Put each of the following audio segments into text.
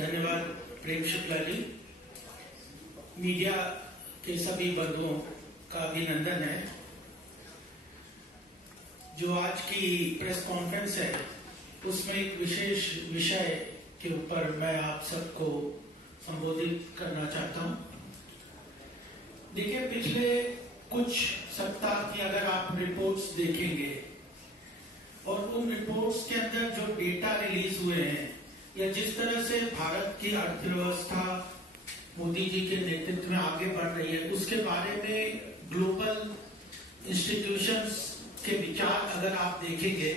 धन्यवाद प्रेम शुक्ला जी। मीडिया के सभी बंधुओं का अभिनंदन है। जो आज की प्रेस कॉन्फ्रेंस है उसमें एक विशेष विषय के ऊपर मैं आप सबको संबोधित करना चाहता हूं। देखिए, पिछले कुछ सप्ताह की अगर आप रिपोर्ट्स देखेंगे और उन रिपोर्ट्स के अंदर जो डेटा रिलीज हुए हैं या जिस तरह से भारत की अर्थव्यवस्था मोदी जी के नेतृत्व में आगे बढ़ रही है, उसके बारे में ग्लोबल इंस्टीट्यूशंस के विचार अगर आप देखेंगे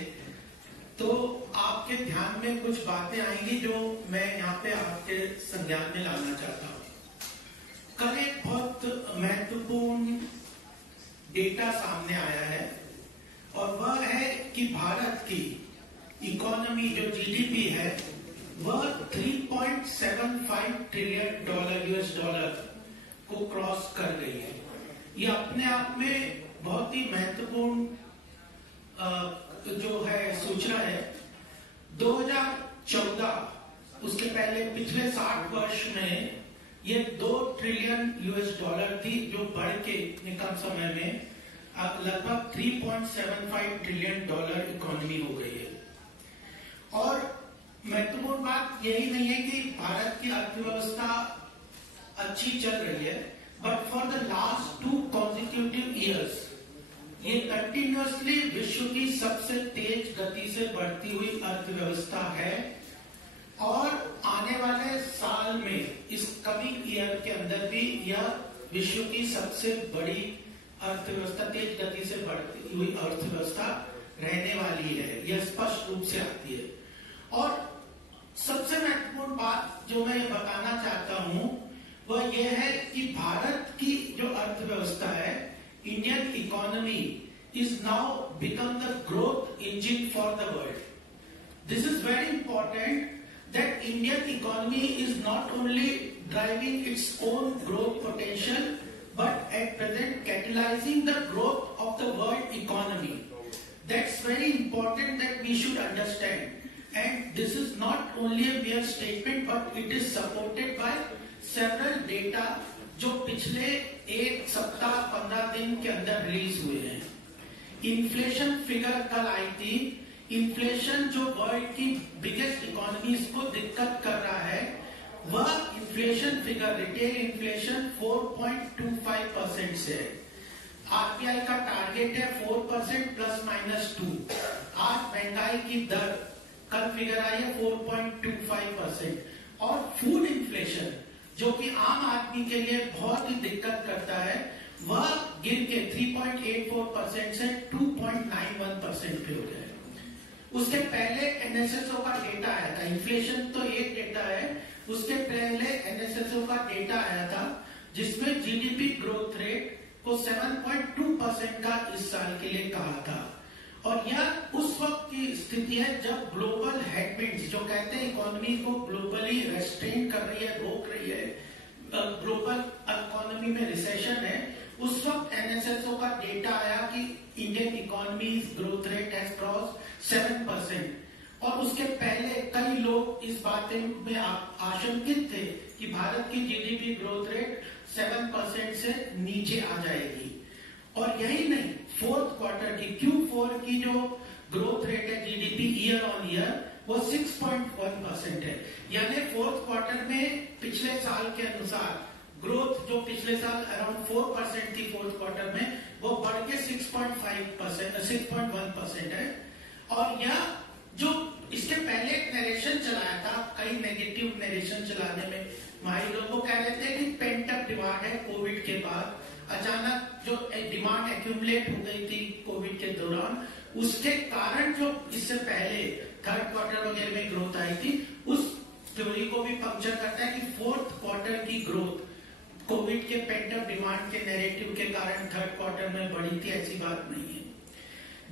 तो आपके ध्यान में कुछ बातें आएंगी जो मैं यहाँ पे आपके संज्ञान में लाना चाहता हूँ। कल एक बहुत महत्वपूर्ण डेटा सामने आया है और वह है कि भारत की इकोनॉमी जो जीडीपी है वह 3.75 ट्रिलियन डॉलर यूएस डॉलर को क्रॉस कर गई है। यह अपने आप में बहुत ही महत्वपूर्ण जो है सूचना है। 2014 उसके पहले पिछले 60 वर्ष में ये 2 ट्रिलियन यूएस डॉलर थी, जो बढ़ के कम समय में लगभग 3.75 ट्रिलियन डॉलर इकोनॉमी हो गई है। और महत्वपूर्ण बात यही नहीं है कि भारत की अर्थव्यवस्था अच्छी चल रही है, but for the last 2 consecutive years ये कंटिन्यूअसली विश्व की सबसे तेज गति से बढ़ती हुई अर्थव्यवस्था है और आने वाले साल में इस कमिंग ईयर के अंदर भी यह विश्व की सबसे बड़ी अर्थव्यवस्था, तेज गति से बढ़ती हुई अर्थव्यवस्था रहने वाली है। यह स्पष्ट रूप से आती है। और सबसे महत्वपूर्ण बात जो मैं बताना चाहता हूं वह यह है कि भारत की जो अर्थव्यवस्था है, Indian economy is now become the growth engine for the world. This is very important that Indian economy is not only driving its own growth potential but at present catalyzing the growth of the world economy. That's very important that we should understand. And this is not only a mere statement but it is supported by several data जो पिछले एक सप्ताह 15 दिन के अंदर release हुए हैं। Inflation figure कल आई थी। इन्फ्लेशन जो वर्ल्ड की बिगेस्ट इकोनॉमीज को दिक्कत कर रहा है, वह इन्फ्लेशन फिगर रिटेल इन्फ्लेशन 4.25% से है। आरबीआई का टारगेट है 4% ±2। आज महंगाई की दर कल फिगर आई है 4.25%। और फूड इन्फ्लेशन जो कि आम आदमी के लिए बहुत ही दिक्कत करता है, वह गिर के 3.84% से 2.91% पे हो गया है। उसके पहले एनएसएसओ का डेटा आया था। इन्फ्लेशन तो एक डेटा है, उसके पहले एनएसएसओ का डेटा आया था जिसमें जीडीपी ग्रोथ रेट को 7.2% का इस साल के लिए कहा था। और यह उस वक्त की स्थिति है जब ग्लोबल हेडविंड्स, जो कहते हैं इकोनॉमी को ग्लोबली रेस्ट्रेन कर रही है, रोक रही है, ग्लोबल इकोनॉमी में रिसेशन है, उस वक्त एनएसएसओ का डेटा आया कि Indian economy growth rate has cross 7%। और उसके पहले कई लोग इस बात में आशंकित थे कि भारत की जीडीपी ग्रोथ रेट 7% से नीचे आ जाएगी। और यही नहीं, फोर्थ क्वार्टर की Q4 की जो ग्रोथ रेट है जीडीपी ईयर ऑन ईयर वो 6.1% है। यानी फोर्थ क्वार्टर में पिछले साल के अनुसार ग्रोथ जो पिछले साल अराउंड 4% थी फोर्थ क्वार्टर में, वो बढ़ के 6.1% है। और यह जो इसके पहले एक नरेशन चलाया था, कई नेगेटिव नरेशन चलाने में माहिर लोग कह रहे थे कि पेंट अप डिमांड है कोविड के बाद, अचानक जो डिमांड एक्यूमुलेट हो गई थी कोविड के दौरान, उसके कारण जो इससे पहले थर्ड क्वार्टर वगैरह में ग्रोथ आई थी, उस थ्योरी को भी पंक्चर करता है कि फोर्थ क्वार्टर की ग्रोथ कोविड के पेंटअप डिमांड के नैरेटिव के कारण थर्ड क्वार्टर में बढ़ी थी, ऐसी बात नहीं है।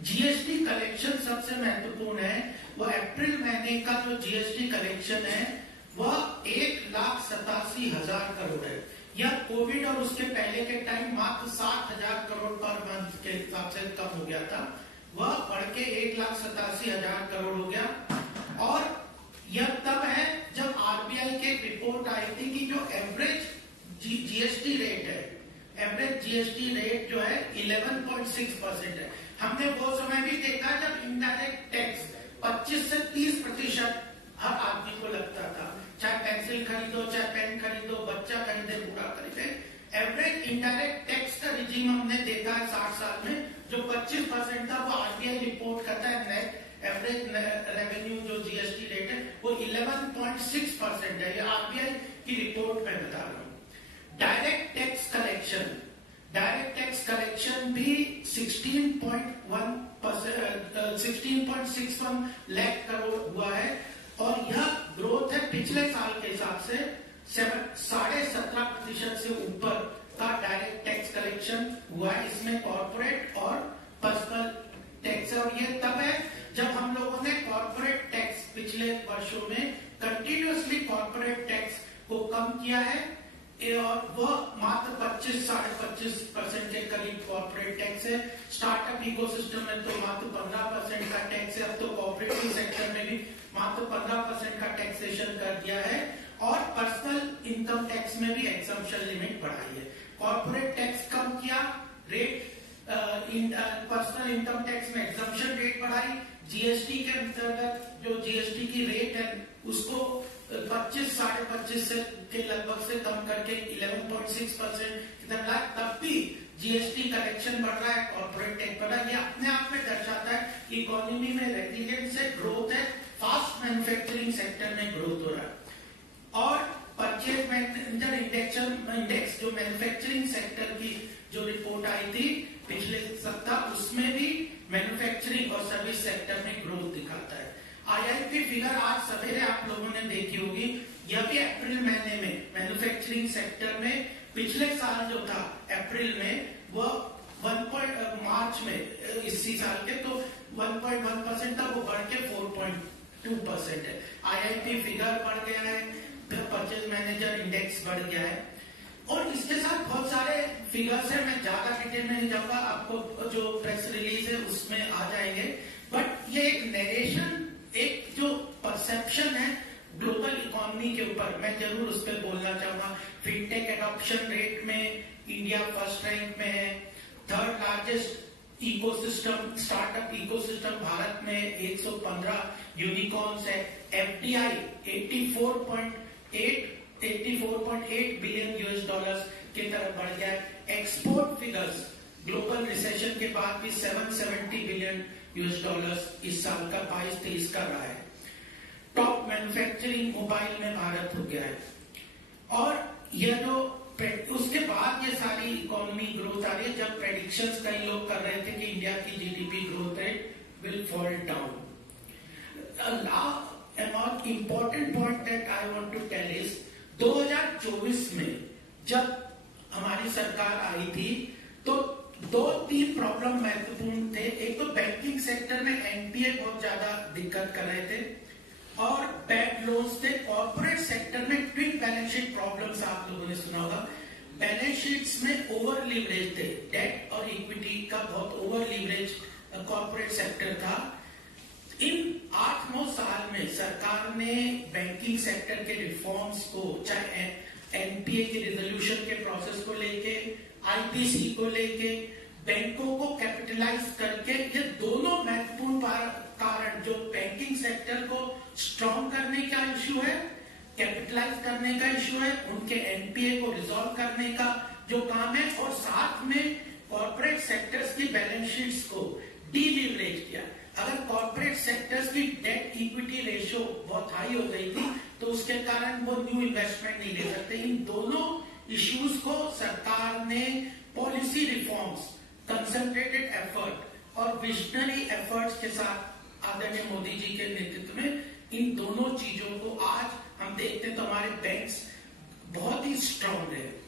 जीएसटी कलेक्शन सबसे महत्वपूर्ण है। वो अप्रैल महीने का जो जीएसटी कलेक्शन है वह 1,87,000 करोड़ है। यह कोविड और उसके पहले के टाइम मात्र 60,000 करोड़ पर मंथ के हिसाब से कम हो गया था, वह बढ़ के 1,87,000 करोड़ हो गया। और यह तब है जब आरबीआई के जीएसटी रेट है, एवरेज जीएसटी रेट जो है 11.6% है। हमने वो समय भी देखा जब इनडायरेक्ट टैक्स 25 से 30% हर आदमी को लगता था, चाहे पेंसिल खरीदो, चाहे पेन खरीदो, बच्चा खरीदे, बूढ़ा खरीदे। एवरेज इनडायरेक्ट टैक्स का रिजीम हमने देखा है 60 साल में, जो 25% था वो आरबीआई रिपोर्ट करता है। नेट एवरेज रेवेन्यू जो जीएसटी रेट है वो 11.6% है, ये आरबीआई की रिपोर्ट में बता रहा हूं। डायरेक्ट टैक्स कलेक्शन भी 16.61 लाख करोड़ हुआ है, और यह ग्रोथ है पिछले साल के हिसाब से 17.5% से ऊपर का डायरेक्ट टैक्स कलेक्शन हुआ है। इसमें कॉर्पोरेट और पर्सनल टैक्स है, और ये तब है जब हम लोगों ने कॉर्पोरेट टैक्स पिछले वर्षों में कंटिन्यूअसली कॉर्पोरेट टैक्स को कम किया है, और वह मात्र 25-25.5% के करीब कॉर्पोरेट टैक्स है। स्टार्टअप इकोसिस्टम में तो मात्र 15% का टैक्स है। अब तो कॉर्पोरेटिव सेक्टर में भी मात्र 15% का टैक्सेशन कर दिया है, और पर्सनल इनकम टैक्स में भी एक्सम्पशन लिमिट बढ़ाई है। कॉर्पोरेट टैक्स कम किया, रेट पर्सनल इनकम टैक्स में एक्सम्पशन रेट बढ़ाई। जीएसटी के अंतर्गत जो जीएसटी की रेट है उसको 25-25.5% के लगभग से कम करके 11.6% की तरफ लाए, तब भी जीएसटी कलेक्शन बढ़ रहा है, कॉर्पोरेट टैक्स बढ़ रहा है। ये अपने आप में दर्शाता है कि इकोनॉमी में रेजिलियंस है, ग्रोथ है, फास्ट मैन्युफैक्चरिंग सेक्टर में ग्रोथ हो रहा है। और परचेज मैनेजर इंडेक्स जो मैन्युफैक्चरिंग सेक्टर की जो रिपोर्ट आई थी पिछले सप्ताह, उसमें भी मैन्युफैक्चरिंग और सर्विस सेक्टर में ग्रोथ दिखाता है। आईआईपी फिगर आज सवेरे आप लोगों ने देखी होगी, यह भी अप्रैल महीने में मैन्युफैक्चरिंग सेक्टर में पिछले साल जो था अप्रैल में वह मार्च में इसी साल के तो 1.1% था, वो बढ़ के 4.2% है। आईआईपी फिगर बढ़ गया है, परचेज मैनेजर इंडेक्स बढ़ गया है, और इसके साथ बहुत सारे फिगर्स है। मैं ज्यादा डिटेल में नहीं जाऊंगा, आपको जो प्रेस रिलीज है उसमें आ जाएंगे। बट ये एक नरेशन, एक जो परसेप्शन है ग्लोबल इकोनॉमी के ऊपर, मैं जरूर उस पर बोलना चाहूंगा। फिनटेक एडॉप्शन रेट में इंडिया फर्स्ट रैंक में है। Third largest ecosystem, startup ecosystem Bharat में 115 यूनिकॉर्न्स है। एफडीआई 84.8 बिलियन यूएस डॉलर्स की तरफ बढ़ गया है। एक्सपोर्ट फिगर्स ग्लोबल रिसेशन के बाद भी 770 बिलियन यूएस डॉलर्स इस साल का 22-23 का रहा है। टॉप मैन्युफैक्चरिंग मोबाइल में भारत हो गया है, और यह जो उसके बाद ये सारी इकोनॉमी ग्रोथ आ रही है, जब प्रेडिक्शंस कई लोग कर रहे थे कि इंडिया की GDP growth rate will fall down. Another important point that I want to tell is 2024 में जब हमारी सरकार आई थी तो 2-3 प्रॉब्लम महत्वपूर्ण थे। एक तो बैंकिंग सेक्टर में एनपीए बहुत ज्यादा दिक्कत कर रहे थे, और बैड लोन्स थे। कॉर्पोरेट सेक्टर में ट्विन बैलेंस शीट प्रॉब्लम्स आप लोगों ने सुना होगा। बैलेंस शीट्स में ओवर लीवरेज थे, डेट और इक्विटी का बहुत ओवर लीवरेज कॉर्पोरेट सेक्टर था। इन 8-9 साल में सरकार ने बैंकिंग सेक्टर के रिफॉर्म्स को, चाहे एनपीए के रिजोल्यूशन के प्रोसेस को लेके, आईपीसी को लेके, बैंकों को कैपिटलाइज करके, ये दोनों महत्वपूर्ण कारण जो बैंकिंग सेक्टर को स्ट्रॉन्ग करने का इश्यू है, कैपिटलाइज करने का इश्यू है, उनके एनपीए को रिजॉल्व करने का जो काम है, और साथ में कॉर्पोरेट सेक्टर्स की बैलेंस शीट्स को डीलीवरेज किया। अगर कॉर्पोरेट सेक्टर्स की डेट इक्विटी रेशियो बहुत हाई हो गई थी तो उसके कारण वो न्यू इन्वेस्टमेंट नहीं ले सकते। इन दोनों इश्यूज को सरकार ने पॉलिसी रिफॉर्म्स, कंसंट्रेटेड एफर्ट और विजनरी एफर्ट्स के साथ आदरणीय मोदी जी के नेतृत्व में इन दोनों चीजों को आज हम देखते हैं तो हमारे बैंक्स बहुत ही स्ट्रांग है।